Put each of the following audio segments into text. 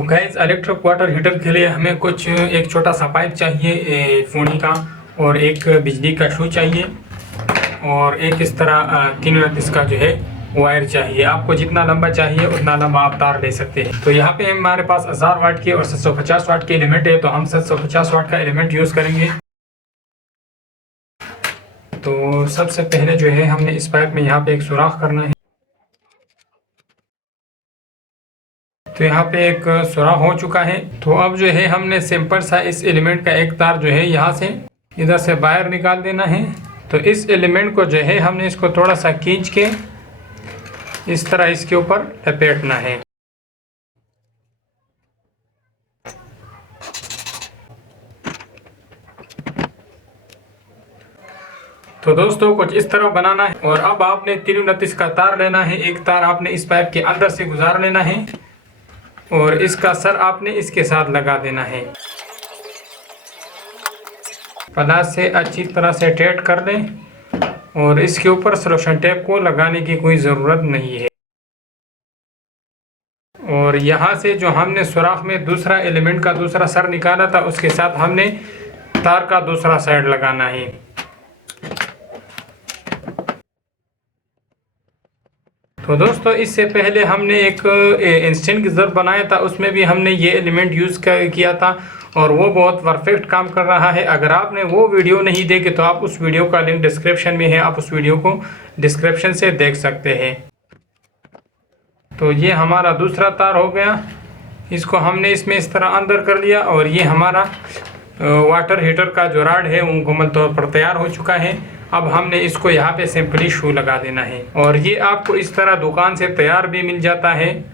तो gas electric water heater के लिए हमें कुछ एक छोटा सा पाइप चाहिए फोनी का, और एक बिजली का शू चाहिए, और एक इस तरह 3 नट इसका जो है वायर चाहिए। आपको जितना लंबा चाहिए उतना लंबा आप तार ले सकते हैं। तो यहाँ पे हमारे पास 1000 वाट के और 750 वाट के एलिमेंट है, तो हम 750 वाट का एलिमेंट यूज़ करेंगे। तो सबसे पहले जो है हमने इस पाइप में यहाँ पे एक सुराख करना है। तो यहाँ पे एक सुराख हो चुका है। तो अब जो है हमने सिंपल सा इस एलिमेंट का एक तार जो है यहाँ से इधर से बाहर निकाल देना है। तो इस एलिमेंट को जो है हमने इसको थोड़ा सा खींच के इस तरह इसके ऊपर लपेटना है। तो दोस्तों कुछ इस तरह बनाना है, और अब आपने 329 का तार लेना है। एक तार आपने इस पाइप के अंदर से गुजार लेना है और इसका सर आपने इसके साथ लगा देना है। प्लास से अच्छी तरह से टाइट कर लें और इसके ऊपर सलोशन टेप को लगाने की कोई ज़रूरत नहीं है। और यहाँ से जो हमने सुराख में दूसरा एलिमेंट का दूसरा सर निकाला था उसके साथ हमने तार का दूसरा साइड लगाना है। तो दोस्तों इससे पहले हमने एक इंस्टेंट गीज़र बनाया था, उसमें भी हमने ये एलिमेंट यूज़ किया था और वो बहुत परफेक्ट काम कर रहा है। अगर आपने वो वीडियो नहीं देखी तो आप उस वीडियो का लिंक डिस्क्रिप्शन में है, आप उस वीडियो को डिस्क्रिप्शन से देख सकते हैं। तो ये हमारा दूसरा तार हो गया, इसको हमने इसमें इस तरह अंदर कर लिया और ये हमारा वाटर हीटर का जो राड है वो मुकम्मल तौर पर तैयार हो चुका है। अब हमने इसको यहाँ पे सिंपली शू लगा देना है और ये आपको इस तरह दुकान से तैयार भी मिल जाता है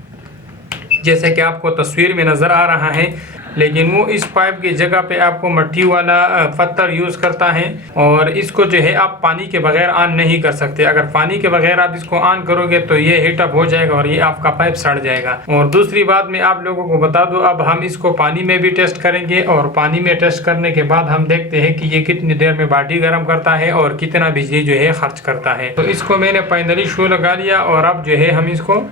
जैसे कि आपको तस्वीर में नज़र आ रहा है। लेकिन वो इस पाइप की जगह पे आपको मट्टी वाला पत्थर यूज़ करता है और इसको जो है आप पानी के बगैर ऑन नहीं कर सकते। अगर पानी के बगैर आप इसको ऑन करोगे तो ये हीटअप हो जाएगा और ये आपका पाइप सड़ जाएगा। और दूसरी बात मैं आप लोगों को बता दूं, अब हम इसको पानी में भी टेस्ट करेंगे और पानी में टेस्ट करने के बाद हम देखते हैं कि ये कितनी देर में बाल्टी गर्म करता है और कितना बिजली जो है खर्च करता है। तो इसको मैंने फाइनली शू लगा लिया और अब जो है हम इसको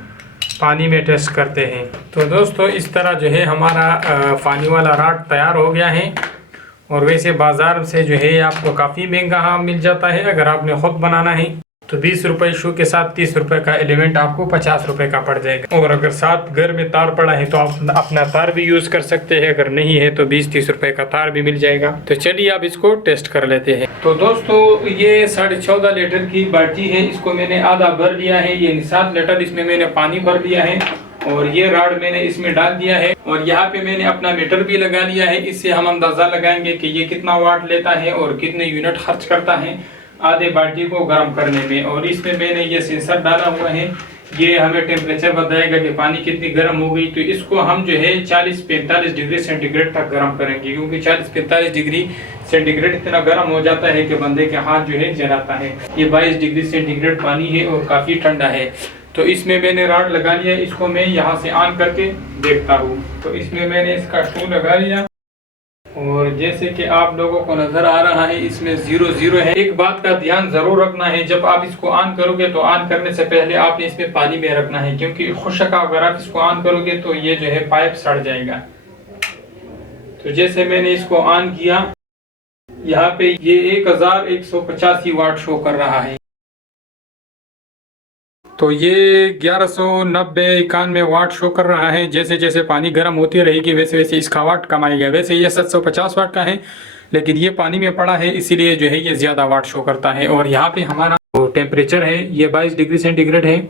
पानी में टेस्ट करते हैं। तो दोस्तों इस तरह जो है हमारा पानी वाला राड तैयार हो गया है और वैसे बाज़ार से जो है आपको काफ़ी महंगा मिल जाता है। अगर आपने ख़ुद बनाना है तो 20 रुपये शू के साथ 30 रुपये का एलिमेंट आपको 50 रुपये का पड़ जाएगा। और अगर साथ घर में तार पड़ा है तो आप अपना तार भी यूज़ कर सकते हैं, अगर नहीं है तो 20-30 रुपये का तार भी मिल जाएगा। तो चलिए आप इसको टेस्ट कर लेते हैं। तो दोस्तों ये 14.5 लीटर की बाल्टी है, इसको मैंने आधा भर लिया है। ये 7 लीटर इसमें मैंने पानी भर लिया है और ये राड मैंने इसमें डाल दिया है और यहाँ पे मैंने अपना मीटर भी लगा लिया है। इससे हम अंदाज़ा लगाएंगे कि ये कितना वाट लेता है और कितने यूनिट खर्च करता है आधे बाल्टी को गर्म करने में। और इसमें मैंने ये सेंसर डाला हुआ है, ये हमें टेम्परेचर बताएगा कि पानी कितनी गर्म हो गई। तो इसको हम जो है 40-45 डिग्री सेंटीग्रेड तक गर्म करेंगे, क्योंकि 40-45 डिग्री सेंटीग्रेड इतना गर्म हो जाता है कि बंदे के हाथ जो है जलाता है। ये 22 डिग्री सेंटीग्रेड पानी है और काफ़ी ठंडा है। तो इसमें मैंने राड लगा लिया, इसको मैं यहाँ से ऑन करके देखता हूँ। तो इसमें मैंने इसका शू लगा लिया और जैसे कि आप लोगों को नज़र आ रहा है इसमें 0-0 है। एक बात का ध्यान ज़रूर रखना है, जब आप इसको ऑन करोगे तो ऑन करने से पहले आपने इसमें पानी में रखना है, क्योंकि खुशक अगर आप इसको ऑन करोगे तो ये जो है पाइप सड़ जाएगा। तो जैसे मैंने इसको ऑन किया, यहाँ पे ये 1185 वाट शो कर रहा है। तो ये 1190-91 वाट शो कर रहा है। जैसे जैसे पानी गर्म होती रहेगी वैसे वैसे इसका वाट कम आएगा। वैसे ये 750 वाट का है, लेकिन ये पानी में पड़ा है इसीलिए जो है ये ज़्यादा वाट शो करता है। और यहाँ पे हमारा टेम्परेचर है ये 22 डिग्री सेंटीग्रेड है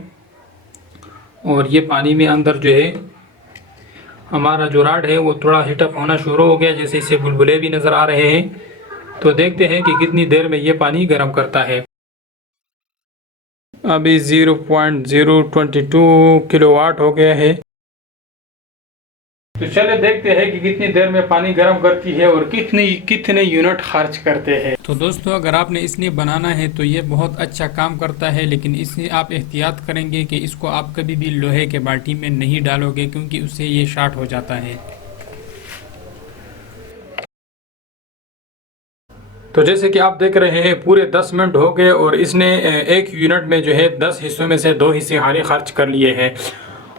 और ये पानी में अंदर जो है हमारा जो राड है वो थोड़ा हीटअप होना शुरू हो गया, जैसे इससे बुलबुले भी नज़र आ रहे हैं। तो देखते हैं कि कितनी देर में ये पानी गर्म करता है। अभी 0.022 किलोवाट हो गया है। तो चले देखते हैं कि कितनी देर में पानी गर्म करती है और कितने यूनिट खर्च करते हैं। तो दोस्तों अगर आपने इसलिए बनाना है तो ये बहुत अच्छा काम करता है, लेकिन इससे आप एहतियात करेंगे कि इसको आप कभी भी लोहे के बाल्टी में नहीं डालोगे, क्योंकि उससे ये शॉर्ट हो जाता है। तो जैसे कि आप देख रहे हैं पूरे 10 मिनट हो गए और इसने एक यूनिट में जो है 10 हिस्सों में से 2 हिस्से खाली खर्च कर लिए हैं।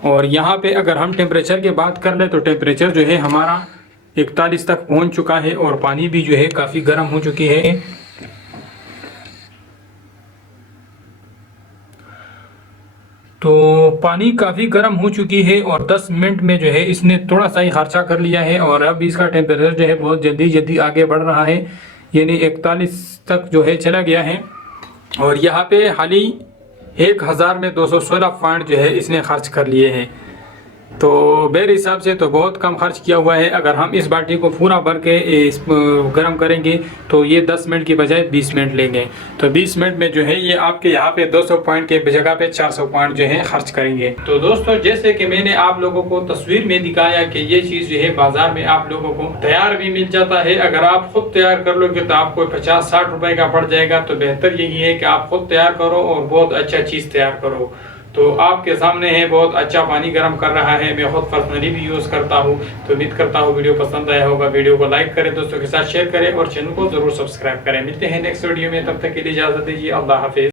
और यहाँ पे अगर हम टेम्परेचर की बात कर ले तो टेम्परेचर जो है हमारा 41 तक पहुँच चुका है और पानी भी जो है काफ़ी गर्म हो चुकी है। तो पानी काफ़ी गर्म हो चुकी है और 10 मिनट में जो है इसने थोड़ा सा ही खर्चा कर लिया है और अब इसका टेम्परेचर जो है बहुत जल्दी आगे बढ़ रहा है, यानी 41 तक जो है चला गया है। और यहाँ पे हाल ही 1000 में 216 पॉइंट जो है इसने खर्च कर लिए हैं। तो मेरे हिसाब से तो बहुत कम खर्च किया हुआ है। अगर हम इस बाल्टी को पूरा भर के इस गर्म करेंगे तो ये 10 मिनट की बजाय 20 मिनट लेंगे। तो 20 मिनट में जो है ये आपके यहाँ पे 200 पॉइंट के जगह पे 400 पॉइंट जो है खर्च करेंगे। तो दोस्तों जैसे कि मैंने आप लोगों को तस्वीर में दिखाया कि ये चीज़ जो है बाजार में आप लोगों को तैयार भी मिल जाता है। अगर आप खुद तैयार कर लोगे तो आपको 50-60 रुपए का पड़ जाएगा। तो बेहतर यही है कि आप खुद तैयार करो और बहुत अच्छा चीज़ तैयार करो। तो आपके सामने है, बहुत अच्छा पानी गर्म कर रहा है। मैं खुद पर्सनली भी यूज़ करता हूँ। तो उम्मीद करता हूँ वीडियो पसंद आया होगा। वीडियो को लाइक करें, दोस्तों के साथ शेयर करें और चैनल को ज़रूर सब्सक्राइब करें। मिलते हैं नेक्स्ट वीडियो में, तब तक के लिए इजाज़त दीजिए। अल्लाह हाफिज़।